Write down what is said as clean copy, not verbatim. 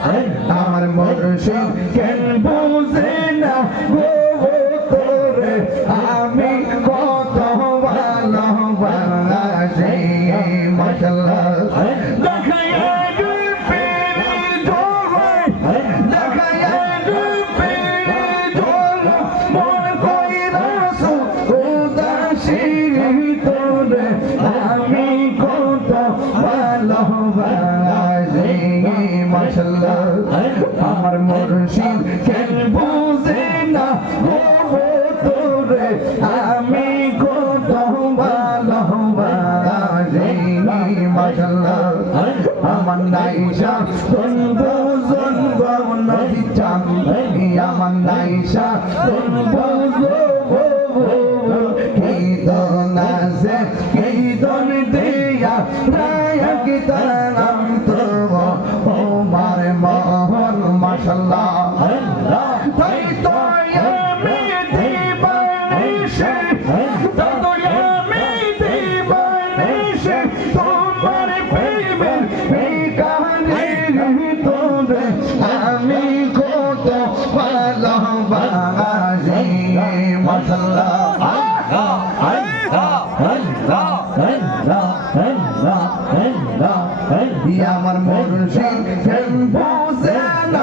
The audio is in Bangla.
আমার মুর্শিদ কেন বুঝে না গো তোরে আমি কত ভালোবাসি মাশাআল্লাহ দেখায়া রূপের জোয়ার দেখায়া রূপের জোয়ার মন কইরাছো উদাসী তোরে আমি কত ভালোবাসি মাশাআল্লাহ আমার মুর্শিদ কেন বুঝে না গো তোরে আমি কত ভালোবাসি মাশাআল্লাহ আমার নাইশা কোন বুঝন নবী চান আমার নাইশা কোন বুঝো কি দন আছে কি দন দিয়া নায়ক তারাম তো ওমার মোহন মাশাআল্লাহ তাই তো আমি দিবানিশে তো আমি দিবানিশে তোমার প্রেমের এই কাহিনী তোরে আমি কত ভালোবাসি মাশাআল্লাহ আমার মুর্শিদ কেন বুঝে না